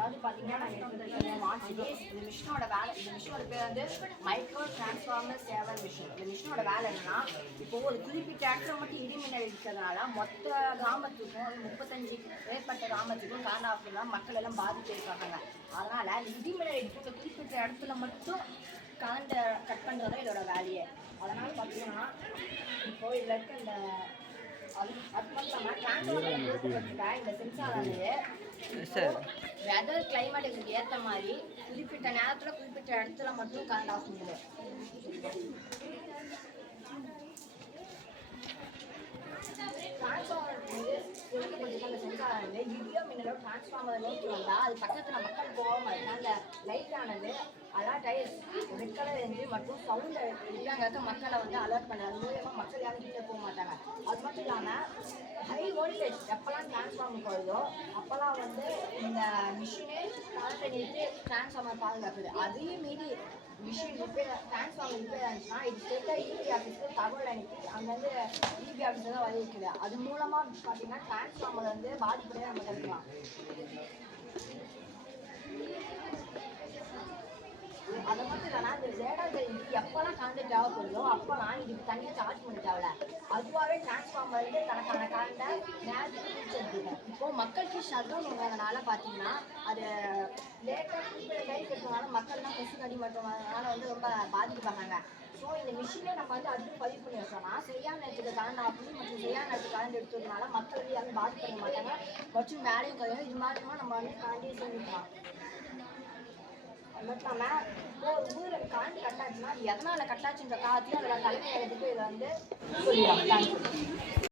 அதாவது பார்த்தீங்கன்னா நான் எடுத்துக்கிட்ட வாட்ச் பேஸ் இந்த மிஷினோட வேலை. இந்த மிஷினோட பேர் வந்து மைக்ரோ டிரான்ஸ்ஃபார்மர் சேவர் மிஷின். இந்த மிஷினோட வேலை என்னன்னா, இப்போ ஒரு குறிப்பிட்ட இடத்துல மட்டும் இடிமின்னல் இருக்கிறதுனால மொத்த கிராமத்துக்கும் 35 மேற்பட்ட கிராமத்துக்கும் கரண்ட் ஆஃப் பண்ணால் மக்கள் எல்லாம் பாதிப்பு இருக்காங்க. அதனால இடிமின்னல் இருக்கிற குறிப்பிட்ட இடத்துல மட்டும் கரண்ட்டை கட் பண்ணுறது தான் இதோட வேலையே. அதனால் பார்த்தீங்கன்னா இப்போ இதில் இருக்க இந்த அது மட்டும் இல்லாமல் டிரான்ஸ்ஃபார்மர் இந்த சென்சாரானது வெதர் கிளைமேட்டுக்கு ஏற்ற மாதிரி குறிப்பிட்ட நேரத்தில் குறிப்பிட்ட இடத்துல மட்டும் கரண்ட் ஆஃப் பண்ணுது. டிரான்ஸ்ஃபார்மர் அந்த சென்சாரானது இடியோ மின்னலோ டிரான்ஸ்ஃபார்மர் நோக்கி வந்தால் அது பக்கத்தில் மக்கள் போகாமல் இருக்கா அந்த லைட் ஆனது அலர்ட் ஆகி ரெட் கலர் இருந்து மற்றும் சவுண்டை இல்லாங்கிறத மக்களை வந்து அலர்ட் பண்ணுறது. அது மூலமாக மக்கள் யாரும் கீழே போக மாட்டாங்க. அது மட்டும் இல்லாமல் ஹை வோல்டேஜ் எப்போல்லாம் டிரான்ஸ்ஃபார்மர் போகுதோ அப்போல்லாம் வந்து இந்த மிஷினே கரண்ட்டை நிறுத்தி டிரான்ஸ்ஃபார்மர் பாதுகாக்குது. அதையும் மீறி மிஷின் ரிப்பேர் டிரான்ஸ்ஃபார்மர் ரிப்பேர் ஆச்சுன்னா இது ஸ்டேட்டாக இபி ஆஃபீஸ்க்கு தகவல் அனுப்பி அங்கேருந்து இபி ஆஃபீஸை தான் வலியுறுக்குது. அது மூலமாக பார்த்தீங்கன்னா டிரான்ஸ்ஃபார்மர் வந்து பாதிப்படைய நம்ம தடுக்கலாம். அதை மட்டும் இல்லைனா இந்த ரேடார் இது எப்போல்லாம் கரண்ட் தேவைப்படுதோ அப்போல்லாம் இதுக்கு தனியாக சார்ஜ் பண்ண தேவையில்ல. அதுவாகவே டிரான்ஸ்ஃபார்மர் வந்து தனக்கான கரண்ட்டை நேரத்துக்கு பிடிச்சிருக்குது. இப்போது மக்களுக்கு ஷட்டவுன் வந்ததுனால பார்த்தீங்கன்னா அது லேட்டாக குறிப்பிட்ட டைம் இருக்கிறதுனால மக்கள்லாம் கொசு கடி மட்டும்னால வந்து ரொம்ப பாதிக்கப்படுறாங்க. ஸோ இந்த மிஷினே நம்ம வந்து அடுத்து பதிவு பண்ணி வச்சோம்னா சரியான நேரத்துக்கு கரண்ட் ஆஃப் பண்ணி மற்றும் சரியான நேரத்துக்கு கரண்ட் எடுத்ததுனால மக்கள் வந்து யாரும் பாதிக்கப்பட மாட்டாங்க மற்றும் வேலையும் குறையும். இது மாதிரிமா நம்ம வந்து கரண்டையும் சேமிக்கலாம். அது மட்டும் இல்லாமல் இப்போ ஒரு ஊரில் கரண்ட் கட் ஆச்சுன்னா அது எதனால் கட் ஆச்சுன்ற காலத்தையும் அதில் தலைமை எடுத்துட்டு இதை வந்து சொல்லிடுறாங்க.